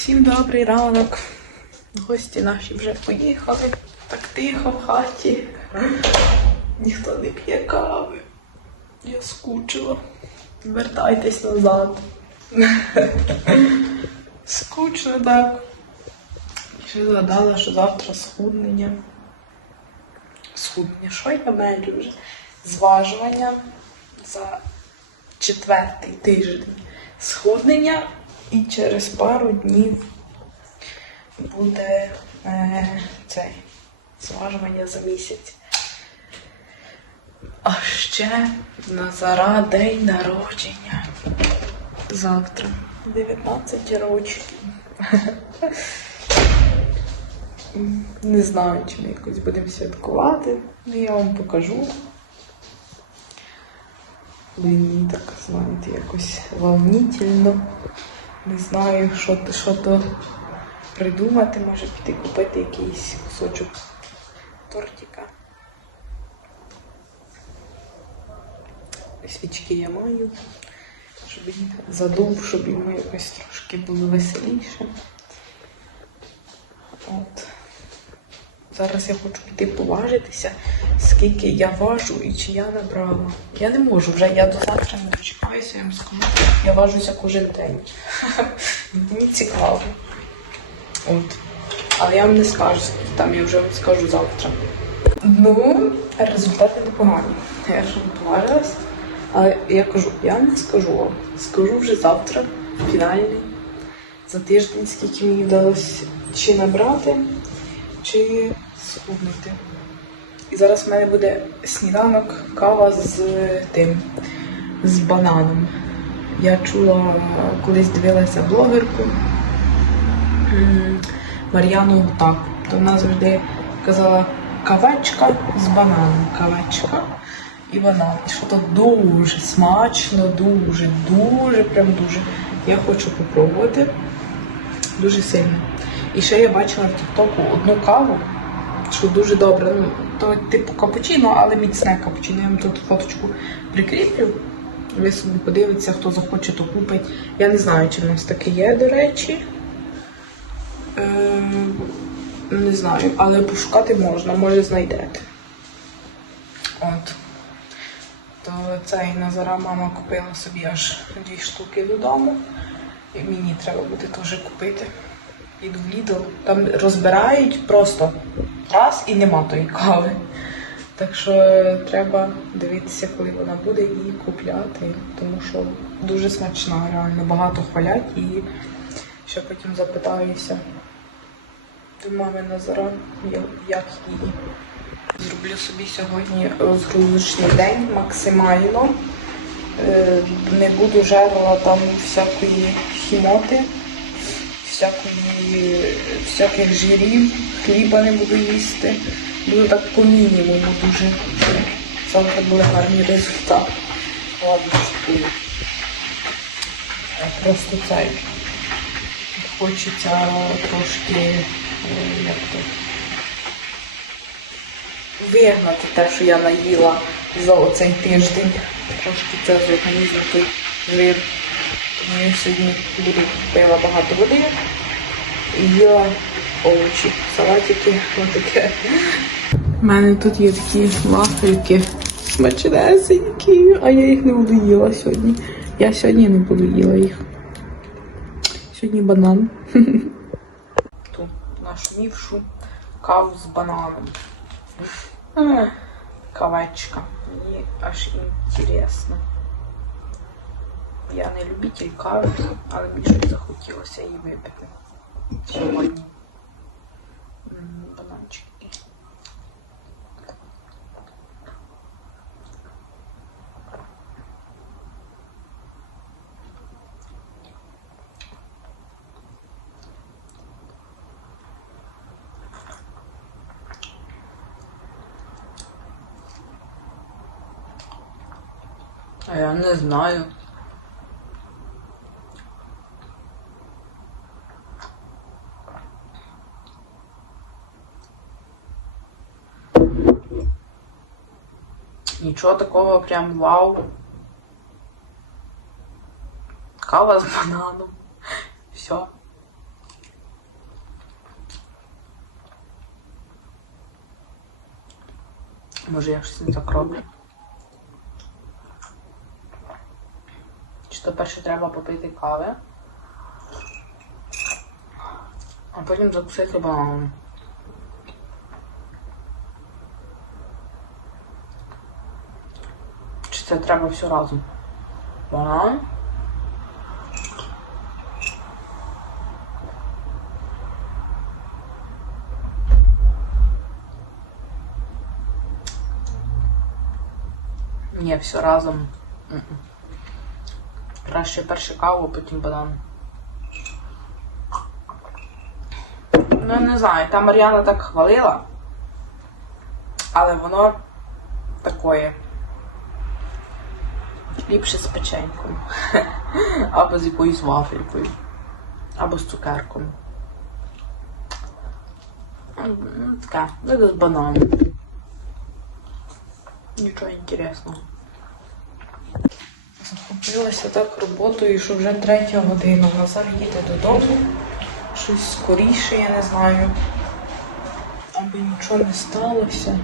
Всім добрий ранок. Гості наші вже поїхали. Так тихо в хаті. Ніхто не п'є кави. Я скучила. Вертайтесь назад. Скучно так. Ще згадала, що завтра схуднення. Схуднення. Що я мелю вже? Зважування за четвертий тиждень схуднення, і через пару днів буде е, цей зважування за місяць. А ще Назара день народження. Завтра. 19 років. Не знаю, чи ми якось будемо святкувати. Ну, я вам покажу. Блін, так, знаєте, якось волнительно. Не знаю, що, то- що то придумати. Може піти купити якийсь кусочок тортика. Свічки я маю, щоб він задув, щоб йому якось трошки було веселіше. От. Зараз я хочу піти поважитися, скільки я важу і чи я набрала. Я не можу вже, я до завтра не дочекаюся, я вам скажу. Я важуся кожен день. Мені цікаво. От. Але я вам не скажу, там я вже скажу завтра. Ну, результати непогані. Я не поважилась. Але я кажу, я не скажу вам. Скажу вже завтра, фінальний. За тиждень, скільки мені вдалося чи набрати, чи схуднути. І зараз в мене буде сніданок, кава з тим, з бананом. Я чула, колись дивилася блогерку Мар'яну Гутак. То вона завжди казала кавечка з бананом. Кавечка і банан. Що то дуже смачно, дуже, дуже, прям дуже. Я хочу попробувати дуже сильно. І ще я бачила в Тіктоку одну каву, що дуже добре. Ну, то типу капучино, але міцне капучино. Я вам тут фоточку прикріплю. Ви собі подивитеся, хто захоче, то купить. Я не знаю, чи в нас таке є, до речі. Ем, не знаю, але пошукати можна, може знайдете. От. То цей Назара мама купила собі аж дві штуки додому. І мені треба буде теж купити. Іду в Lidl. Там розбирають просто раз і нема тої кави. Так що треба дивитися, коли вона буде, і купляти. Тому що дуже смачна, реально багато хвалять і ще потім запитаюся до мами Назара, як її. Зроблю собі сьогодні розгрузочний день максимально. Е, Не буду жерла там всякої хімоти, всякої, всяких жирів, хліба не буду їсти. Буду так по мінімуму дуже. Завтра були гарні результати. Ладно, шкую. Просто цей. Хочеться трошки е, як то вигнати те, що я наїла за оцей тиждень. Трошки це з жир. Тому я сьогодні буду пила багато води і овочі, салатики, отаке. У мене тут є такі вафельки смачнесенькі, а я їх не буду їла сьогодні. Я сьогодні не буду їла їх. Сьогодні банан. Ту нашу мівшу каву з бананом. М, Кавачка. Мені аж інтересно. Я не любитель кави, але щось захотілося її випити сьогодні. Бананчики. А я не знаю. ничего такого прям вау. Кава с бананом. Все. Може, я щось не так Что-то перше треба попити кави, а потім закусити бананом. Це треба все разом? Банан. Ні, все разом. Краще перше каву, потім банан. Ну, я не знаю, там Мар'яна так хвалила, але воно такое. Ліпше з печеньком. Або з якоюсь вафелькою. Або з цукерком. Таке, ну, з бананом. Нічого інтересного. Захопилася так роботою, що вже третя година. Назар їде додому. Щось скоріше, я не знаю. Аби нічого не сталося.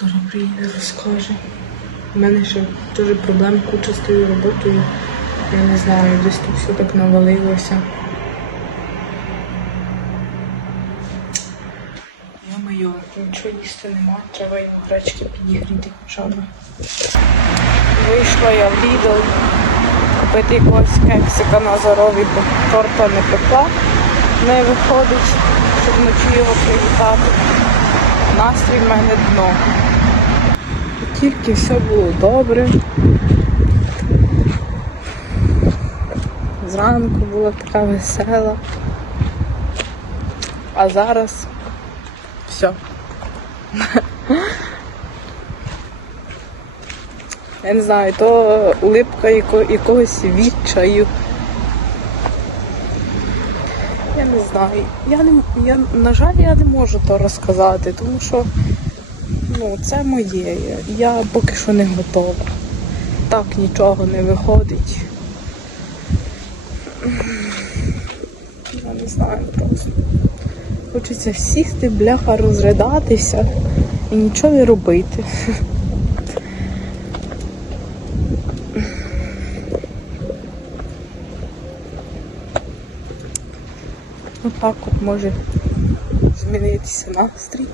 Зараз приїде, розкаже. У мене ще дуже проблем куча з тою роботою. Я не знаю, десь тут все так навалилося. Йо-моє, нічого їсти нема, треба йому гречки підігріти хоча б. Вийшла я в Lidl купити якогось кексика на здоров'я, бо торта не пекла. Не виходить, щоб вночі його привітати. Настрій в мене дно. Тільки все було добре. Зранку була така весела. А зараз все. Я не знаю, то улипка яко, якогось відчаю. Я не знаю. Я не, я, на жаль, я не можу то розказати, тому що ну, це моє. Я поки що не готова. Так нічого не виходить. Я не знаю просто. Хочеться сісти, бляха, розридатися і нічого не робити. Отак от може змінитися настрій.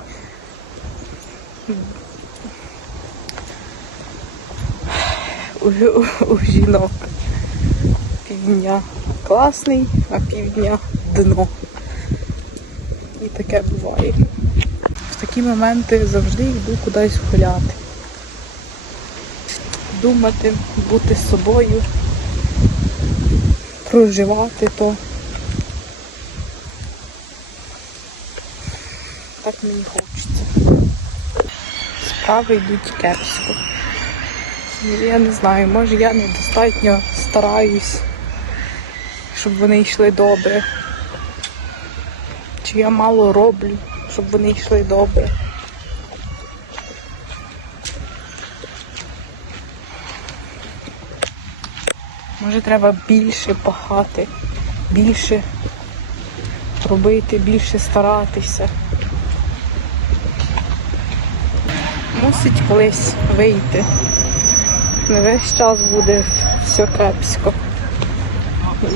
У, у, у жінок півдня класний, а півдня дно. І таке буває. В такі моменти завжди йду кудись гуляти. Думати, бути собою, проживати то. Так мені хочеться. Справи йдуть кепсько. Я не знаю, може я недостатньо стараюсь, щоб вони йшли добре. Чи я мало роблю, щоб вони йшли добре. Може треба більше пахати, більше робити, більше старатися. Мусить колись вийти. Не весь час буде все кепсько.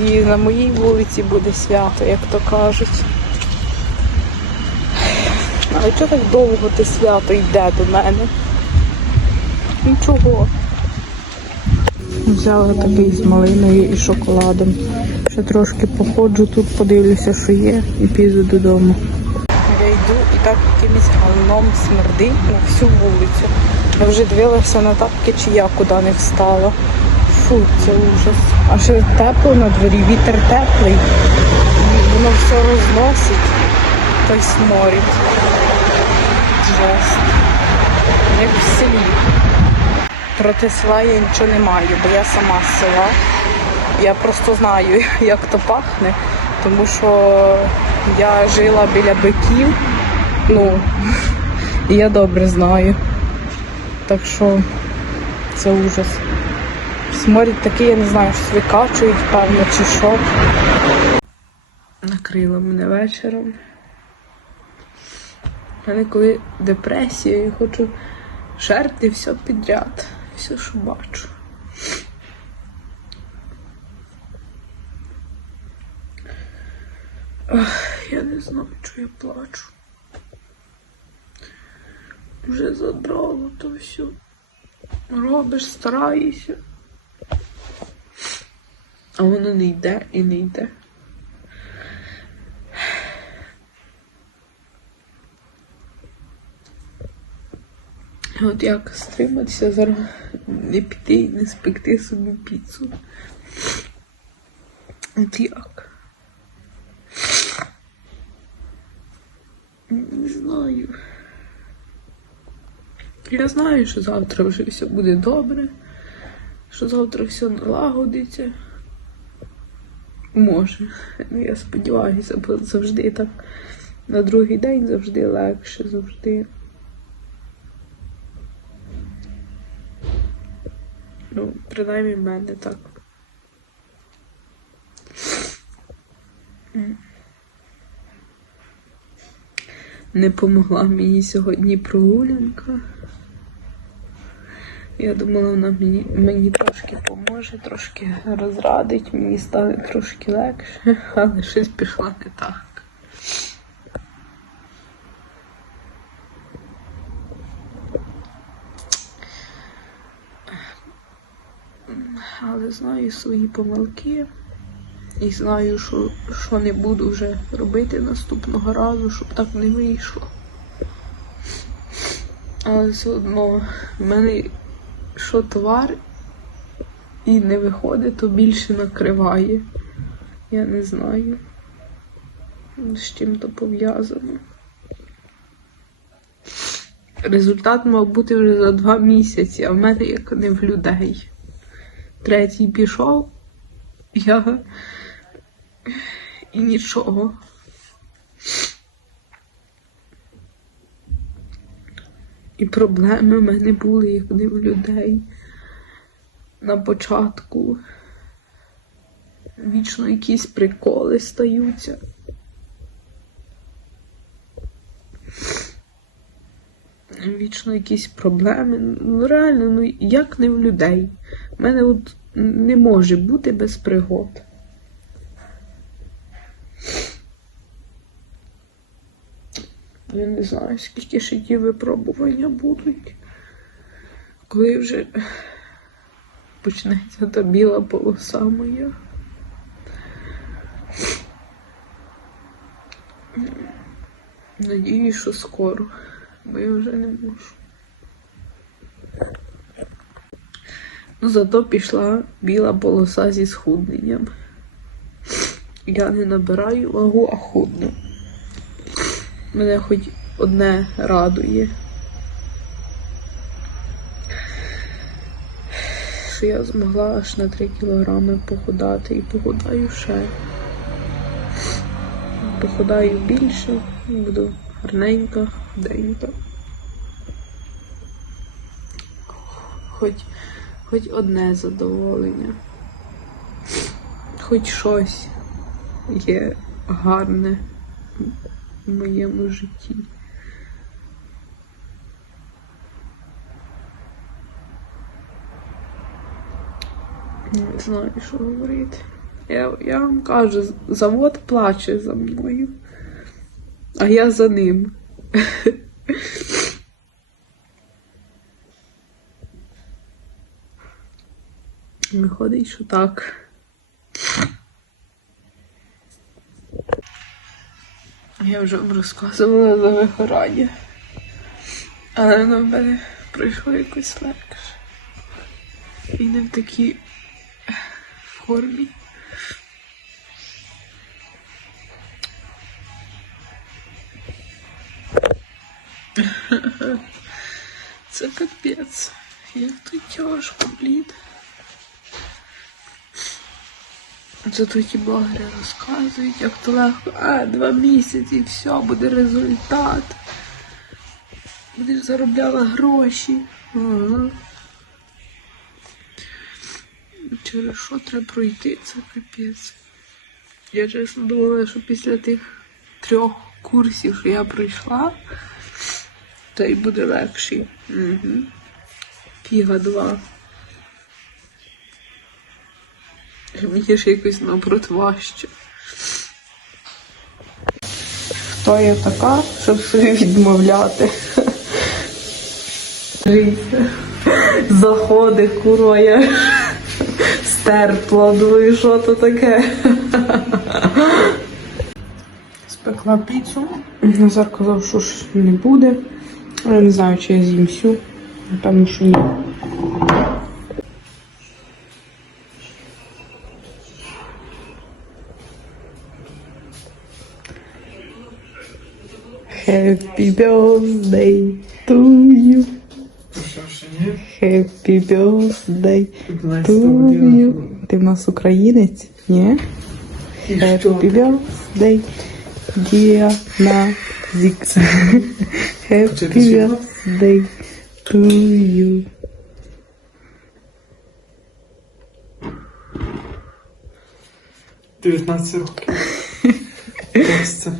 І на моїй вулиці буде свято, як то кажуть. Але чого так довго те свято йде до мене? Нічого. Взяла такий з малиною і шоколадом. Ще трошки походжу тут, подивлюся, що є, і піду додому. Так якимось говном смердить на всю вулицю. Я вже дивилася на тапки, чи я куди не встала. Фу, це ужас. А ще тепло на дворі, вітер теплий. Воно все розносить. Той сморід. Жесть. Як в селі. Проти села я нічого не маю, бо я сама з села. Я просто знаю, як то пахне, тому що я жила біля биків. Ну, я добре знаю. Так що це ужас. Сморід такий, я не знаю, щось викачують, певно, чи що. Накрила мене вечором. У мене коли депресія, я хочу жерти все підряд, все, що бачу. Ах, я не знаю, що я плачу. Вже задрало то все. Робиш, стараєшся. А воно не йде і не йде. От як стриматися зараз не піти і не спекти собі піцу. От як? Не знаю. Я знаю, що завтра вже все буде добре, що завтра все налагодиться. Може. Ну, я сподіваюся, бо завжди так на другий день завжди легше, завжди. Ну, принаймні в мене так. Не помогла мені сьогодні прогулянка. Я думала, вона мені, мені трошки поможе, трошки розрадить, мені стане трошки легше, але щось пішло не так. Але знаю свої помилки і знаю, що, що не буду вже робити наступного разу, щоб так не вийшло. Але все одно в мене що товар і не виходить, то більше накриває. Я не знаю, з чим то пов'язано. Результат мав бути вже за два місяці, а в мене як не в людей. Третій пішов, я і нічого. І проблеми в мене були, як не в людей. На початку вічно якісь приколи стаються. Вічно якісь проблеми. Ну реально, ну як не в людей. У мене от не може бути без пригод. Я не знаю, скільки ще ті випробування будуть. Коли вже почнеться та біла полоса моя. Надіюсь, що скоро, бо я вже не можу. Ну, зато пішла біла полоса зі схудненням. Я не набираю вагу, а худну. Мене хоч одне радує. Що я змогла аж на 3 кілограми похудати і похудаю ще. Похудаю більше, буду гарненька, худенька. Хоч, хоч одне задоволення. Хоч щось є гарне в моєму житті. Не знаю, що говорити. Я, я вам кажу, завод плаче за мною, а я за ним. Виходить, що так. Я вже розказувала за вигорання. Але воно в мене пройшло якось легше. І не в такій формі. Це капець. Як тут тяжко, блін. Зато ті блогери розказують, як то легко, а, два місяці і все, буде результат. Будеш заробляла гроші. Ага. Через що треба пройти, це капець. Я чесно думала, що після тих трьох курсів, що я пройшла, Цей буде легший. Угу. Фіга два. Мені ж якось наоборот важче. Хто я така, щоб собі відмовляти? Дивіться. Заходи, курва, я стерпла, думаю, що то таке. Спекла піцу. Назар казав, що ж не буде. Я не знаю, чи я з'їм всю. Напевно, що ні. Happy birthday to you. Що ще ні? Happy birthday Знаєш, to що година? you. Ти в нас українець? Ні? І що? Happy birthday, dear Nazix. Happy Вчити ще? birthday to you. Дев'ятнадцять років. Ось це.